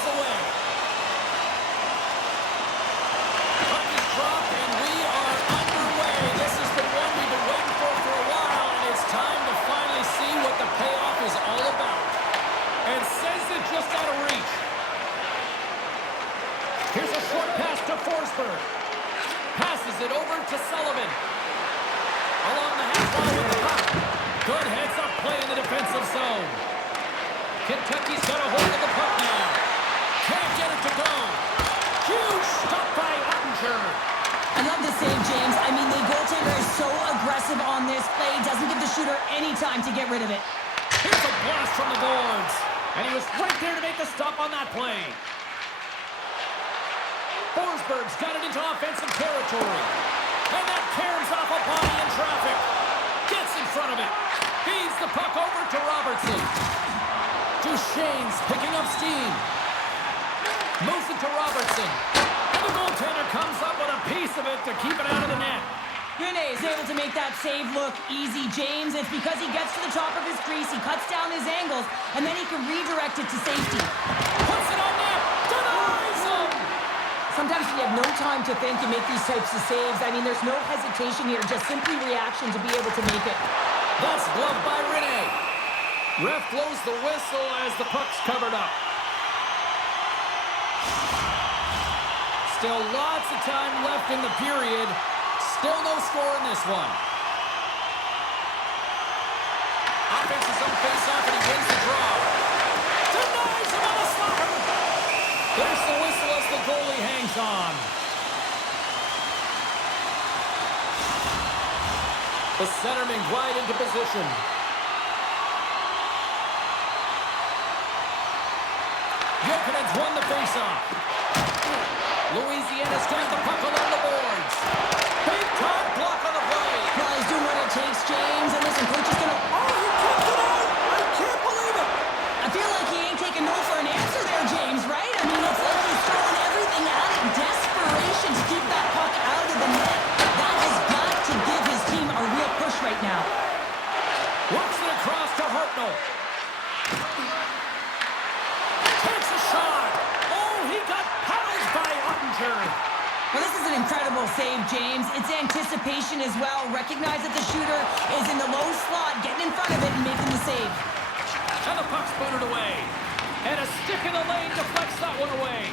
gets away. Puck is dropped, and we are underway. This is the one we've been waiting for a while, and it's time to finally see what the payoff is all about. And sends it just out of reach. Here's a short pass to Forsberg. Passes it over to Sullivan. Along the half wall with the puck. Good heads-up play in the defensive zone. Kentucky's got a hold of the puck now. Can't get it to go. Huge stop by Ottinger. I love the save, James. I mean, the goaltender is so aggressive on this play. Doesn't give the shooter any time to get rid of it. Here's a blast from the boards. And he was right there to make the stop on that play. Forsberg's got it into offensive territory. And that caroms off a body in traffic. Gets in front of it. Feeds the puck over to Robertson. Duchesne's picking up steam. Moves it to Robertson. And the goaltender comes up with a piece of it to keep it out of the net. Rene is able to make that save look easy, James. It's because he gets to the top of his crease, he cuts down his angles, and then he can redirect it to safety. Puts it on net. Denies him. Sometimes when you have no time to think, you make these types of saves. I mean, there's no hesitation here, just simply reaction to be able to make it. That's gloved by Rene. Ref blows the whistle as the puck's covered up. Still lots of time left in the period. Still no score in this one. Offense is on face-off, and he wins the draw. Denies him on the slapper. There's the whistle as the goalie hangs on. The centerman glide into position. Jokinen's won the face-off. Louisiana's got the puck along the boards. Big time block on the play. Well, he's doing what it takes, James. And listen, coach is going to... Oh, he kicked it out! I can't believe it! I feel like he ain't taking no for an answer there, James, right? I mean, it's like he's throwing everything at it in desperation to keep that puck out of the net. That has got to give his team a real push right now. Works it across to Hartnell. Takes a shot. Oh, he got pounded by Ottinger. Well, this is an incredible save, James. It's anticipation as well. Recognize that the shooter is in the low slot, getting in front of it and making the save. And the puck's booted away. And a stick in the lane deflects that one away.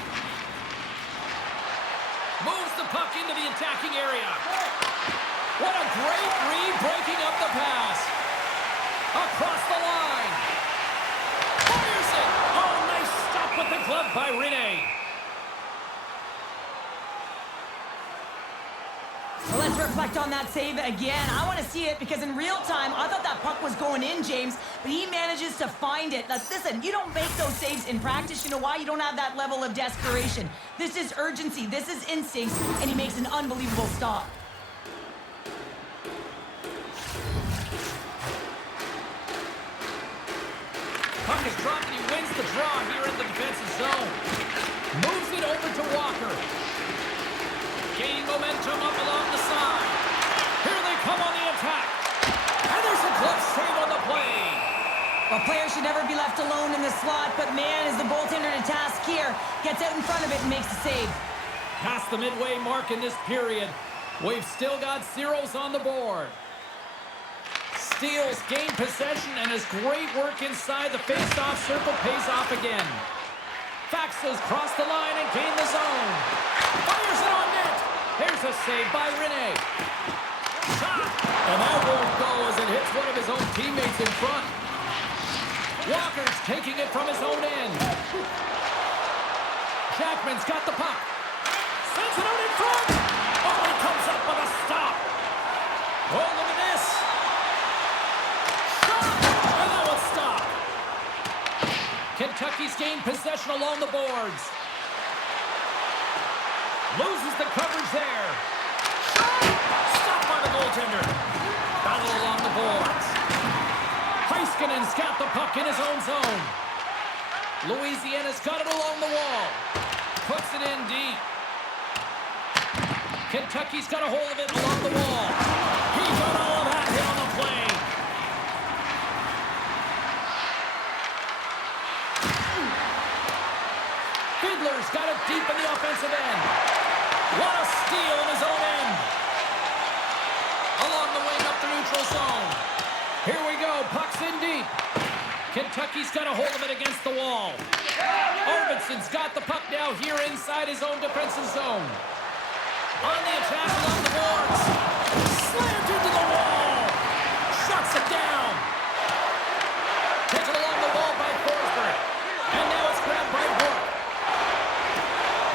Moves the puck into the attacking area. What a great read, breaking up the pass. Across the line. Fires it. Oh, nice stop with the glove by Rene. Well, let's reflect on that save again. I want to see it because in real time, I thought that puck was going in, James, but he manages to find it. Now, listen, you don't make those saves in practice. You know why? You don't have that level of desperation. This is urgency. This is instinct, and he makes an unbelievable stop. Puck is dropped, and he wins the draw here in the defensive zone. Moves it over to Walker. Gaining momentum up along the side. Here they come on the attack. And there's a glove save on the play. Well, players should never be left alone in the slot, but man, is the goaltender to task here. Gets out in front of it and makes the save. Past the midway mark in this period. We've still got zeros on the board. Steals, gain possession, and his great work inside the face-off circle pays off again. Faxas cross the line and gain the zone. Fires it on net. Here's a save by Rene. Shot. And that won't go as it hits one of his own teammates in front. Walker's taking it from his own end. Jackman's got the puck. Sends it out in front. Oh, he comes up with a stop. Oh, look at this. And that one's stopped. Kentucky's gained possession along the boards. Loses the coverage there. Stopped by the goaltender. Battle along the boards. Heiskanen's got the puck in his own zone. Louisiana's got it along the wall. Puts it in deep. Kentucky's got a hold of it along the wall. He got all of that hit on the play. deep in the offensive end. What a steal in his own end. Along the wing up the neutral zone. Here we go. Puck's in deep. Kentucky's got a hold of it against the wall. Arvidsson's got the puck now here inside his own defensive zone. On the attack along the boards. Slammed into the wall. Shuts it down. Taken along the wall by Forsberg. And now it's grabbed by Burke.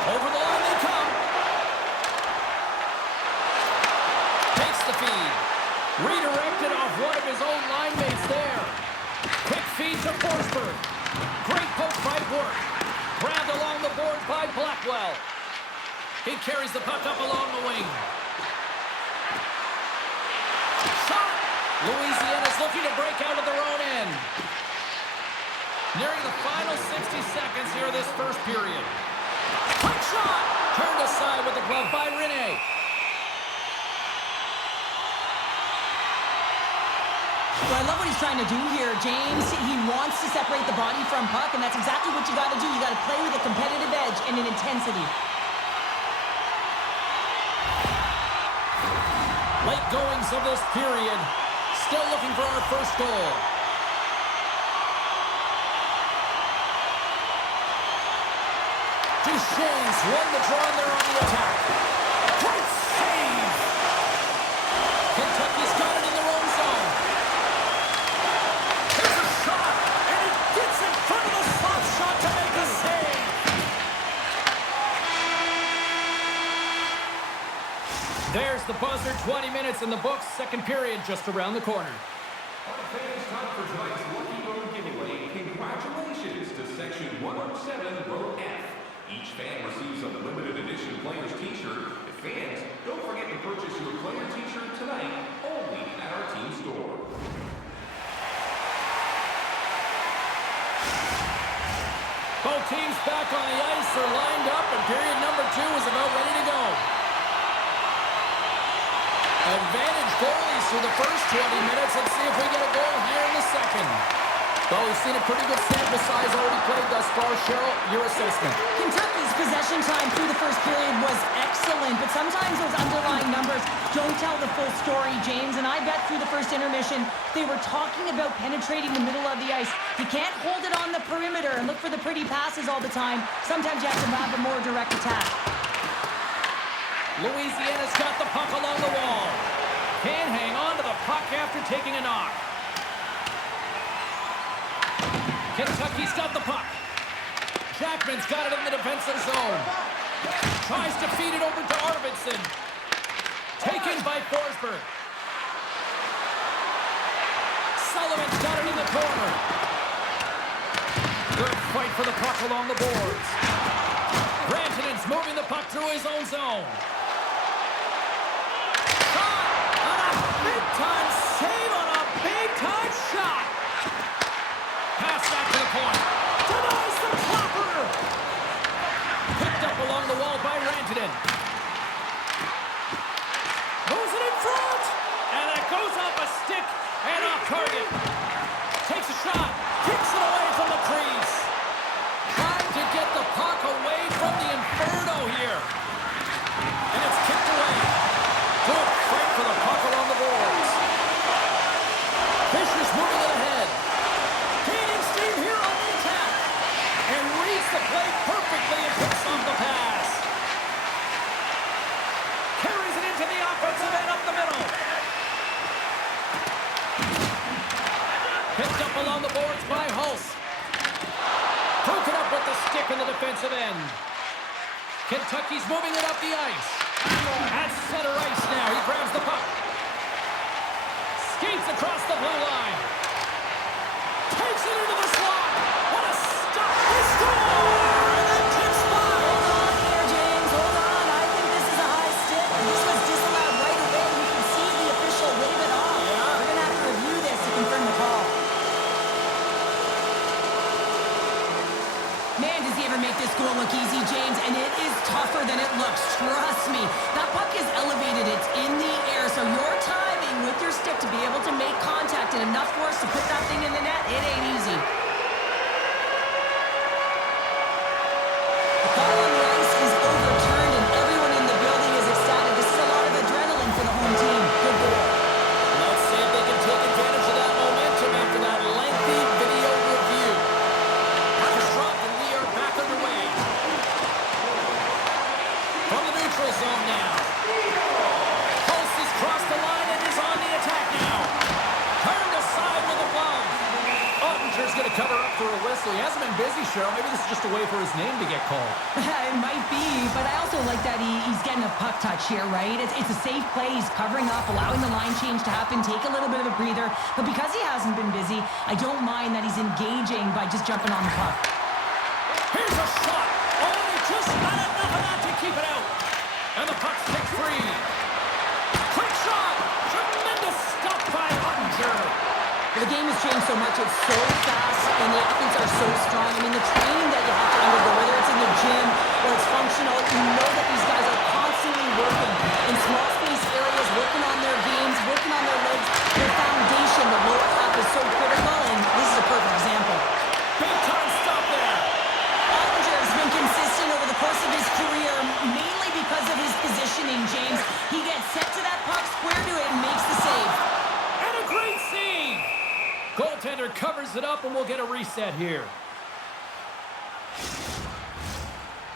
Over the line they come. Takes the feed. Redirected off one of his own line mates there. Quick feed to Forsberg. Great poke by Burke. Grabbed along the boards by Blackwell. He carries the puck up along the wing. Shot! Louisiana's looking to break out of their own end. Nearing the final 60 seconds here of this first period. Quick shot! Turned aside with the glove by Rene. Well, I love what he's trying to do here, James. He wants to separate the body from puck, and that's exactly what you got to do. You got to play with a competitive edge and an intensity. Late goings of this period. Still looking for our first goal. Duchesne's won the draw and they're on the attack. Great save! Kentucky's got it in their own zone. There's a shot, and he gets in front of the slot shot to make a save. There's the buzzer, 20 minutes in the books. Second period just around the corner. Fans, time for tonight's Lucky Road giveaway. Congratulations to Section 107, Row F. Each fan receives a limited edition player's t-shirt. Fans, don't forget to purchase your player t-shirt tonight, only at our team store. Both teams back on the ice are lined up, and period number 2 is about ready to go. Advantage goalies through the first 20 minutes. Let's see if we get a goal here in the second. Well, we've seen a pretty good sample size already played thus far. Cheryl, your assessment. Kentucky's possession time through the first period was excellent, but sometimes those underlying numbers don't tell the full story, James. And I bet through the first intermission, they were talking about penetrating the middle of the ice. You can't hold it on the perimeter and look for the pretty passes all the time. Sometimes you have to have a more direct attack. Louisiana's got the puck along the wall. Can't hang on to the puck after taking a knock. Kentucky's got the puck. Jackman's got it in the defensive zone. Tries to feed it over to Arvidsson. Taken by Forsberg. Sullivan's got it in the corner. Good fight for the puck along the boards. Rantanen's moving the puck through his own zone. Shot! On a big-time save on a big-time shot! Pass back to the point. Denies the Copper! Picked up along the wall by Rantanen. Moves it in front! And that goes off a stick and off target. Takes a shot. Kicks it away from the crease. Trying to get the puck away from the Inferno here. And it's kicked away. Good fight for the puck along the boards. Fisher's moving it ahead. Gaining steam here on the attack. And reads the play perfectly and picks off the pass. Carries it into the offensive end up the middle. Picked up along the boards by Hulse. Broken up with the stick in the defensive end. Kentucky's moving it up the ice. At center ice now. He grabs the puck. Skates across the blue line. Takes it into the slot. What a stop. He scores! And that kicks by. Hold on there, James. Hold on. I think this is a high stick. This was disallowed right away. You can see the official wave it off. Yeah. We're going to have to review this to confirm the call. Man, does he ever make this goal look easy, James? And it is tougher than it looks. Trust me. That puck is elevated. It's in the air. So your timing with your stick to be able to make contact and enough force to put that thing in the net, it ain't easy. The call on the ice so he hasn't been busy, Cheryl. Maybe this is just a way for his name to get called. It might be, but I also like that he's getting a puck touch here, right? It's a safe play. He's covering up, allowing the line change to happen, take a little bit of a breather. But because he hasn't been busy, I don't mind that he's engaging by just jumping on the puck. Here's a shot. Oh, and he just not enough of that to keep it out. And the puck's kicked free. Quick shot. Tremendous stop by Ottinger. The game has changed so much. It's so fast, and the athletes are so strong. I mean, the training that you have to undergo, whether it's in the gym or it's functional, you know that these guys are constantly working in small space areas, working on their games, working on their legs. Their foundation, the lower half, is so critical, and this is a perfect example. Big time stop there. Ottinger has been consistent over the course of his career, mainly because of his positioning, James. He gets set to that puck, square to it, and makes the save. And a great save. Goaltender covers it up, and we'll get a reset here.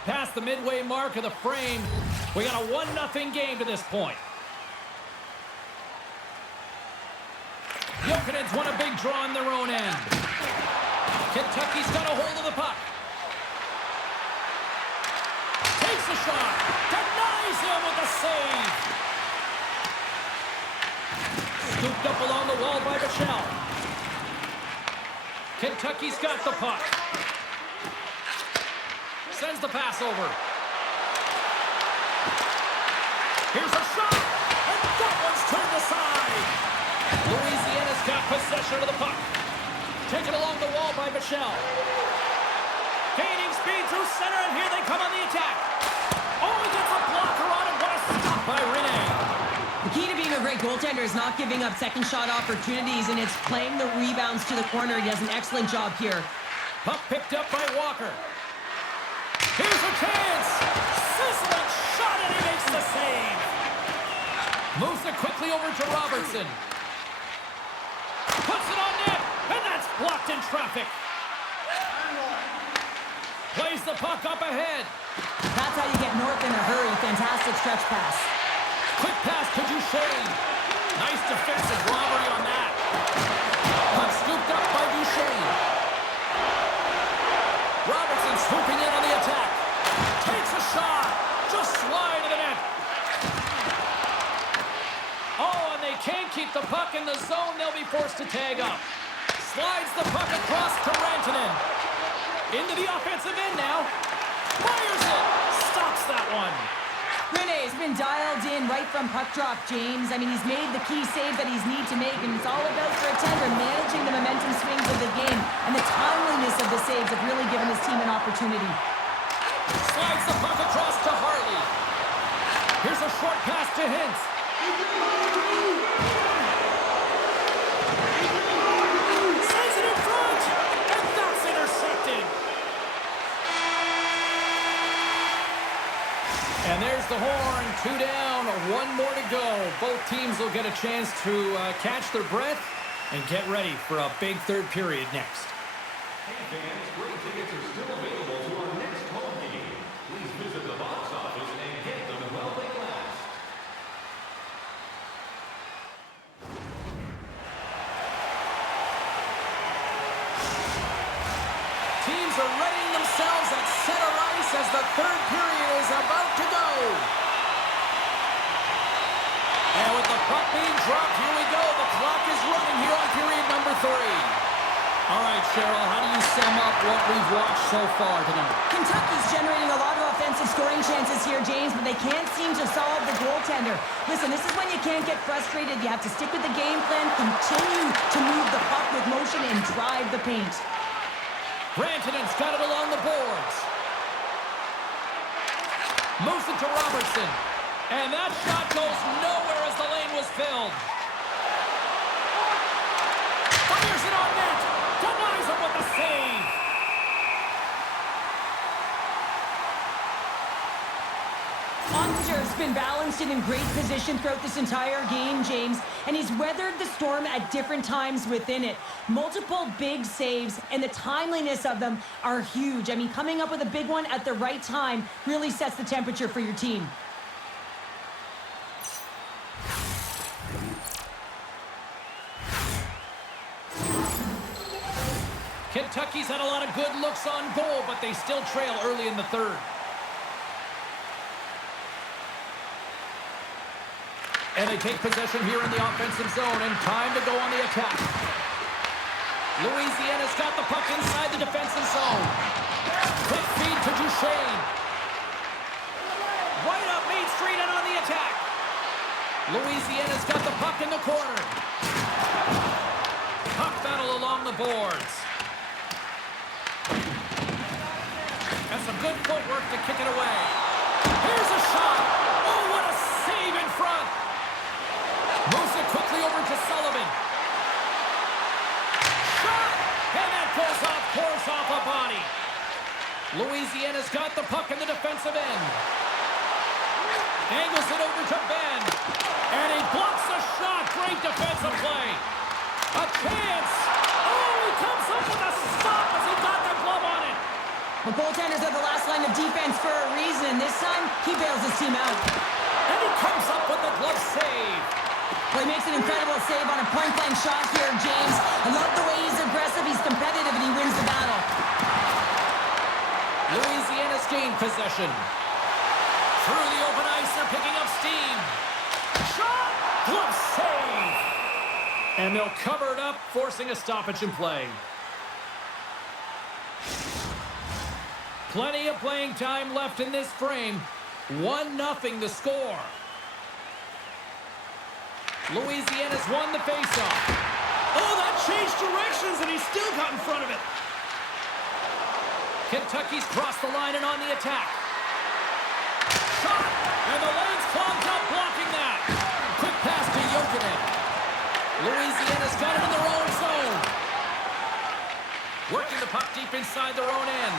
Past the midway mark of the frame, we got a 1-0 game to this point. Jokinen's won a big draw on their own end. Kentucky's got a hold of the puck. Takes a shot. Denies him with a save. Scooped up along the wall by Michelle. Kentucky's got the puck. Sends the pass over. Here's a shot. And that one's turned aside. Louisiana's got possession of the puck. Taken along the wall by Michelle. Gaining speed through center, and here they come on the attack. Oh, he gets a blocker on it. What a stop by Renee. The key to being a great goaltender is not giving up second shot opportunities, and it's playing the rebounds to the corner. He does an excellent job here. Puck picked up by Walker. Here's a chance. Sizzling shot, and he makes the save. Moves it quickly over to Robertson. Puts it on net, and that's blocked in traffic. Plays the puck up ahead. That's how you get north in a hurry. Fantastic stretch pass. Quick pass to Duchesne. Nice defensive robbery on that. Puck scooped up by Duchesne. Robertson swooping in on the attack. Takes a shot. Just slide to the net. Oh, and they can't keep the puck in the zone. They'll be forced to tag up. Slides the puck across to Rantanen. Into the offensive end now. Fires it. Stops that one. Renee's been dialed in right from puck drop, James. I mean, he's made the key save that he's need to make, and it's all about for a tender managing the momentum swings of the game, and the timeliness of the saves have really given his team an opportunity. Slides the puck across to Harley. Here's a short pass to Hintz. Sends it in front, and that's intercepted. And there's the horn. 2 down, 1 more to go. Both teams will get a chance to catch their breath and get ready for a big third period next. Hey fans, great tickets are still available to our next home game. Please visit the box office and get them while they last. Teams are readying themselves at center ice as the third period is about to go. And with the puck being dropped, here we go. The clock is running here on period number 3. All right, Cheryl, how do you sum up what we've watched so far tonight? Kentucky's generating a lot of offensive scoring chances here, James, but they can't seem to solve the goaltender. Listen, this is when you can't get frustrated. You have to stick with the game plan, continue to move the puck with motion, and drive the paint. Rantanen's got it along the boards. Moves it to Robertson. And that shot goes nowhere as the lane was filled. Fires it on net. Denies him with the save. Ottinger's been balanced and in great position throughout this entire game, James, and he's weathered the storm at different times within it. Multiple big saves, and the timeliness of them are huge. I mean, coming up with a big one at the right time really sets the temperature for your team. Kentucky's had a lot of good looks on goal, but they still trail early in the third. And they take possession here in the offensive zone, and time to go on the attack. Louisiana's got the puck inside the defensive zone. Quick feed to Duchesne. Right up Main Street and on the attack. Louisiana's got the puck in the corner. Puck battle along the boards. And some good footwork to kick it away. Here's a shot. Oh, what a save in front. Moves it quickly over to Sullivan. Shot! And that goes off course off a body. Louisiana's got the puck in the defensive end. Angles it over to Ben. And he blocks the shot. Great defensive play. A chance. Oh, he comes up with a stop as he got the glove on it. The goaltenders are the last line of defense for a reason. This time, he bails his team out. And he comes up with the glove save. Well, he makes an incredible save on a point-blank shot here, James. I love the way he's aggressive, he's competitive, and he wins the battle. Louisiana's gained possession. Through the open ice, they're picking up steam. Shot! Glove save! And they'll cover it up, forcing a stoppage in play. Plenty of playing time left in this frame. 1-0 the score. Louisiana's won the faceoff. Oh, that changed directions, and he still got in front of it. Kentucky's crossed the line and on the attack. Shot! And the lane's clogged up, blocking that. Quick pass to Jokinen. Louisiana's got it in their own zone. Working the puck deep inside their own end.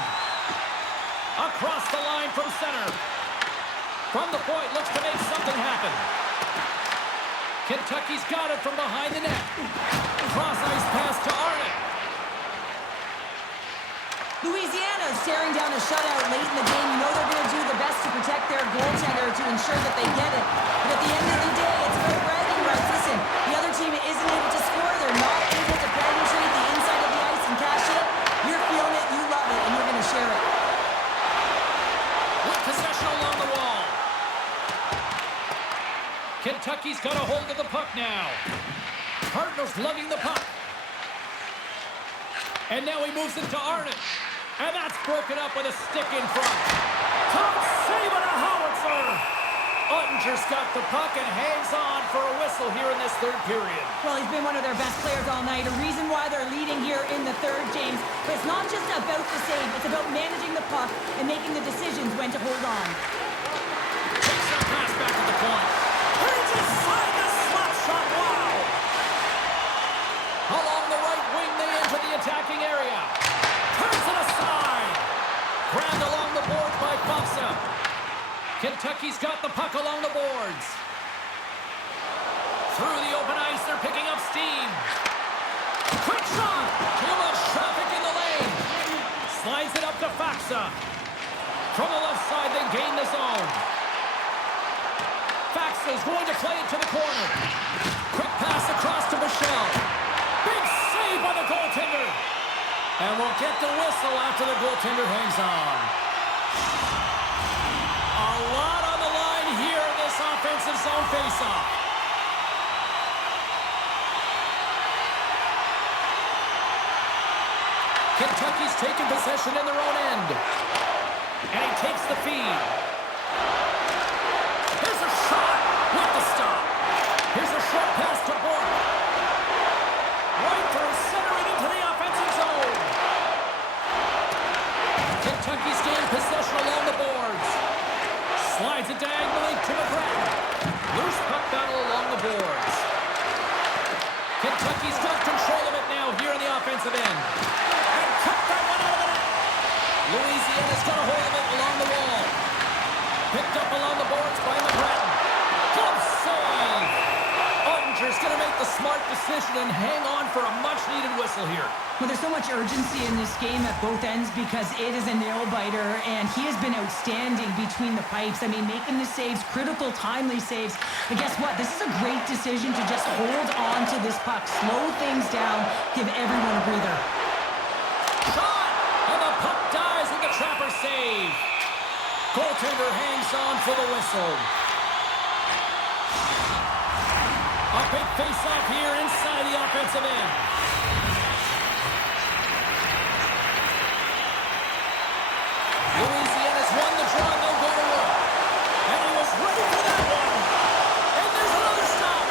Across the line from center. From the point, looks to make something happen. Kentucky's got it from behind the net. Cross ice pass to Arnott. Louisiana is staring down a shutout late in the game. You know they're going to do the best to protect their goaltender to ensure that they get it. But at the end of the day, it's about bragging rights. Listen, the other team isn't able to score. They're not able to penetrate the inside of the ice and cash it. You're feeling it, you love it, and you're going to share it. With possession along the wall. Kentucky's got a hold of the puck now. Hartnell's lugging the puck. And now he moves it to Arnott. And that's broken up with a stick in front. Top save on a howitzer. Ottinger's got the puck and hangs on for a whistle here in this third period. Well, he's been one of their best players all night. A reason why they're leading here in the third, James. But it's not just about the save. It's about managing the puck and making the decisions when to hold on. Takes that pass back to the point. He's inside the slap shot. Wow. Along the right wing, they enter the attacking area. Turns it aside. Grabbed along the boards by Bobsa. Kentucky's got the puck along the boards. Through the open ice, they're picking up steam. Quick shot. Too much traffic in the lane. Slides it up to Faxa. From the left side, they gain the zone. Faxa's going to play it to the corner. Quick pass across to Michelle. Big save by the goaltender. And we'll get the whistle after the goaltender hangs on. A lot on the line here in this offensive zone faceoff. Kentucky's taking possession in their own end. And he takes the feed. Here's a shot with the stop. Here's a short pass to Bork. Right through center and into the offensive zone. Kentucky's gained possession along the boards. Slides it diagonally to McGrattan. Loose puck battle along the boards. Kentucky's got control of it now here in the offensive end. And cut that one out of the net. Louisiana's got a hold of it along the wall. Picked up along the boards by McGrattan. Glove save. Ottinger's going to make the smart decision and hang on for a much-needed whistle here. Well, there's so much urgency in this game at both ends because it is a nail-biter, and he has been outstanding between the pipes. I mean, making the saves, critical, timely saves. But guess what? This is a great decision to just hold on to this puck, slow things down, give everyone a breather. shot! And the puck dies with the trapper save. Goaltender hangs on for the whistle. A big face-off here inside the offensive end. Louisiana's won the draw, and they'll go to work. And he was ready for that one. And there's another stop.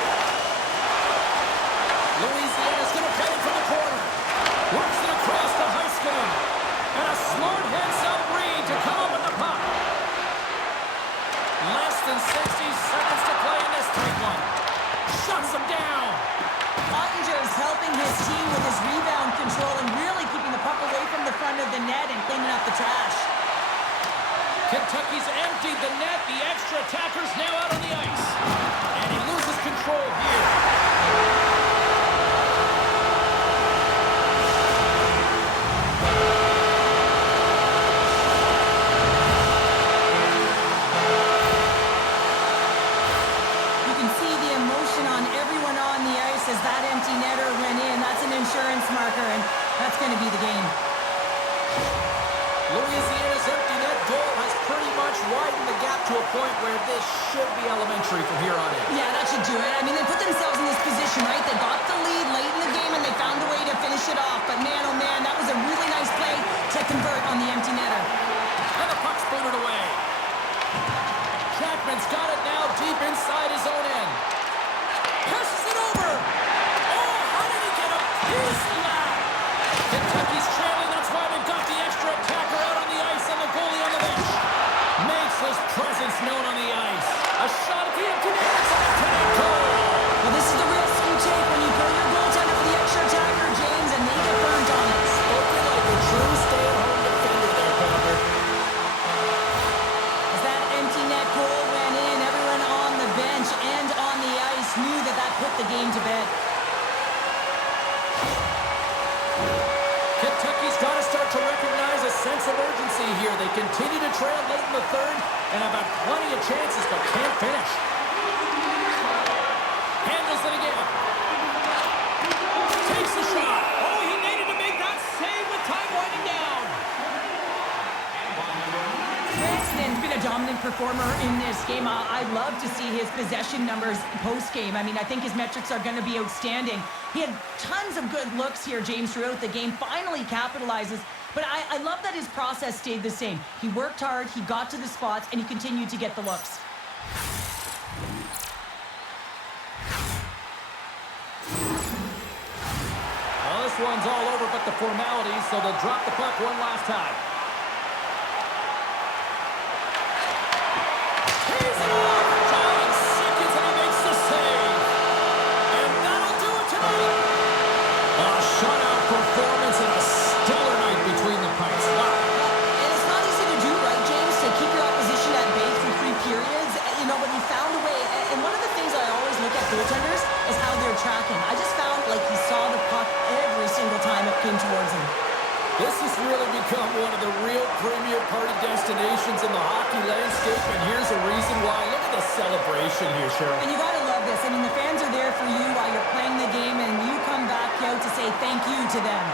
Louisiana's going to play it from the corner. Works it across to Heiskanen. And a smart heads-up read to come up with the puck. Less than 60 seconds to play in this tight one. Shuts him down. Ottinger's helping his team with his rebound control and really keeping the puck away from the front of the net and cleaning up the trash. Kentucky's emptied the net. The extra attacker's now out on the ice. And he loses control here. You can see the emotion on everyone on the ice as that empty netter went in. That's an insurance marker, and that's going to be the game. Louisiana's empty net goal has pretty much widened the gap to a point where this should be elementary from here on in. Yeah, that should do it. I mean, they put themselves in this position, right? They got the lead late in the game, and they found a way to finish it off. But man, oh man, that was a really nice play to convert on the empty netter. And the puck's booted away. Jackman's got it now deep inside his own end. Passes it over. Oh, how did he get a piece of that? Kentucky's trailing. That's why they've got the extra attacker out on the ice and the goalie on the bench. Makes his presence known on the ice. A shot at the empty net. It's an empty net goal. Well, this is the risk you take when you throw your goaltender for the extra attacker, James, and they get burned on it. Spoken like a true stay-at-home defender there, Copper. As that empty net goal went in, everyone on the bench and on the ice knew that that put the game to bed. Kentucky's got to start to recognize a sense of urgency here. They continue to trail late in the third and have had plenty of chances but can't finish. Handles it again. Takes the shot. Oh, he needed to make that save with time winding down. Rantanen's been a dominant performer in this game. I love to see his possession numbers post-game. I mean, I think his metrics are going to be outstanding. He had tons of good looks here, James, throughout the game. Finally capitalizes. But I love that his process stayed the same. He worked hard, he got to the spots, and he continued to get the looks. Well, this one's all over but the formalities, so they'll drop the puck one last time. He's it off! John seconds and he makes the save. And that'll do it tonight. A shutout performance and a stellar night between the pipes. Wow. And it's not easy to do, right, James, to keep your opposition at bay through 3 periods. You know, but he found a way. And one of the things I always look at goaltenders is how they're tracking. I just found like he saw the puck every single time it came towards him. This has really become one of the real premier party destinations in the hockey landscape, and here's a reason why. Look at the celebration here, Cheryl. And you got to love this. I mean, the fans are there for you while you're playing the game, and you come back out to say thank you to them.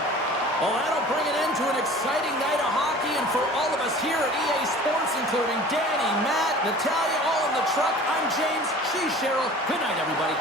Well, that'll bring an end to an exciting night of hockey, and for all of us here at EA Sports, including Danny, Matt, Natalia, all in the truck, I'm James, she's Cheryl. Good night, everybody.